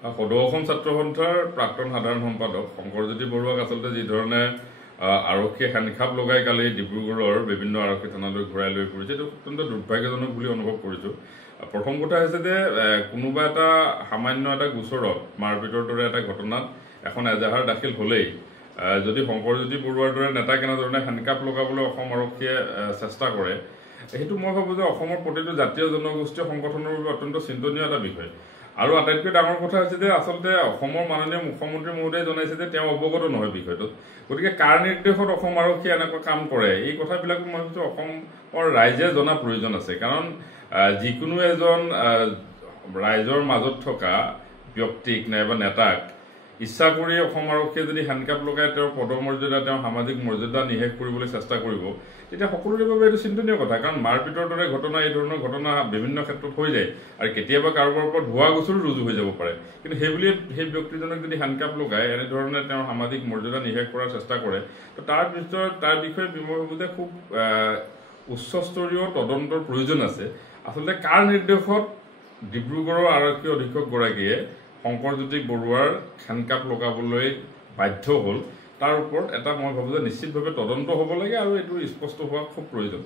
সদৌ অসম ছাত্ৰ সন্থাৰ প্ৰাক্তন সাধাৰণ সম্পাদক শংকৰজ্যোতি বৰুৱাক আচলতে যি ধৰণে আৰক্ষীয়ে সান্নিখাপ লগাই কালি ডিব্ৰুগড়ৰ বিভিন্ন আৰক্ষী থানালৈ ঘূৰাই লৈ ফুৰিছে এইটো অত্যন্ত দুৰ্ভাগ্যজনক বুলি অনুভৱ কৰিছোঁ। প্ৰথম কথা হৈছে যে কোনোবা এটা সামান্য এটা গোচৰত মাৰপিটৰ দৰে এটা ঘটনাত এখন এজাহাৰ দাখিল হ'লেই যদি শংকৰজ্যোতি বৰুৱাৰ দৰে নেতা কেনেধৰণে সান্নিখাপ লগাবলৈ অসম আৰক্ষীয়ে চেষ্টা কৰে, সেইটো মই ভাবোঁ যে অসমৰ প্ৰতিটো জাতীয় জনগোষ্ঠীয় সংগঠনৰ বাবে অত্যন্ত চিন্তনীয় এটা বিষয়। আৰু আটাইতকৈ ডাঙৰ কথা হৈছে যে আচলতে অসমৰ মাননীয় মুখ্যমন্ত্ৰী মহোদয়ে জনাইছে যে তেওঁ অৱগত নহয় বিষয়টোত। গতিকে কাৰ নিৰ্দেশত অসম আৰক্ষীয়ে এনেকুৱা কাম কৰে, এই কথাবিলাক মই ভাবিছোঁ অসমৰ ৰাইজে জনা প্ৰয়োজন আছে। কাৰণ যিকোনো এজন ৰাইজৰ মাজত থকা ব্যক্তিক নাইবা নেতাক ইচ্ছা কৰি অসম আৰক্ষীয়ে যদি সান্নিখাপ লগাই তেওঁৰ পদমৰ্যাদা, তেওঁৰ সামাজিক মৰ্যাদা নিশেষ কৰিবলৈ চেষ্টা কৰিব, তেতিয়া সকলোৰে বাবে এইটো চিন্তনীয় কথা। কাৰণ মাৰপিটৰ দৰে ঘটনা, এই ধৰণৰ ঘটনা বিভিন্ন ক্ষেত্ৰত হৈ যায় আৰু কেতিয়াবা কাৰোবাৰ ওপৰত ভুৱা গোচৰো ৰুজু হৈ যাব পাৰে। কিন্তু সেইবুলিয়ে সেই ব্যক্তিজনক যদি সান্নিখাপ লগাই এনেধৰণে তেওঁৰ সামাজিক মৰ্যাদা নিশেষ কৰাৰ চেষ্টা কৰে, তো তাৰ বিষয়ে মই ভাবোঁ যে খুব উচ্চস্তৰীয় তদন্তৰ প্ৰয়োজন আছে। আচলতে কাৰ নিৰ্দেশত ডিব্ৰুগড়ৰ আৰক্ষী অধীক্ষকগৰাকীয়ে শংকৰজ্যোতি বৰুৱাৰ সান্নিখাপ লগাবলৈ বাধ্য হ'ল, তাৰ ওপৰত এটা মই ভাবোঁ যে নিশ্চিতভাৱে তদন্ত হ'ব লাগে আৰু এইটো স্পষ্ট হোৱা খুব প্ৰয়োজন।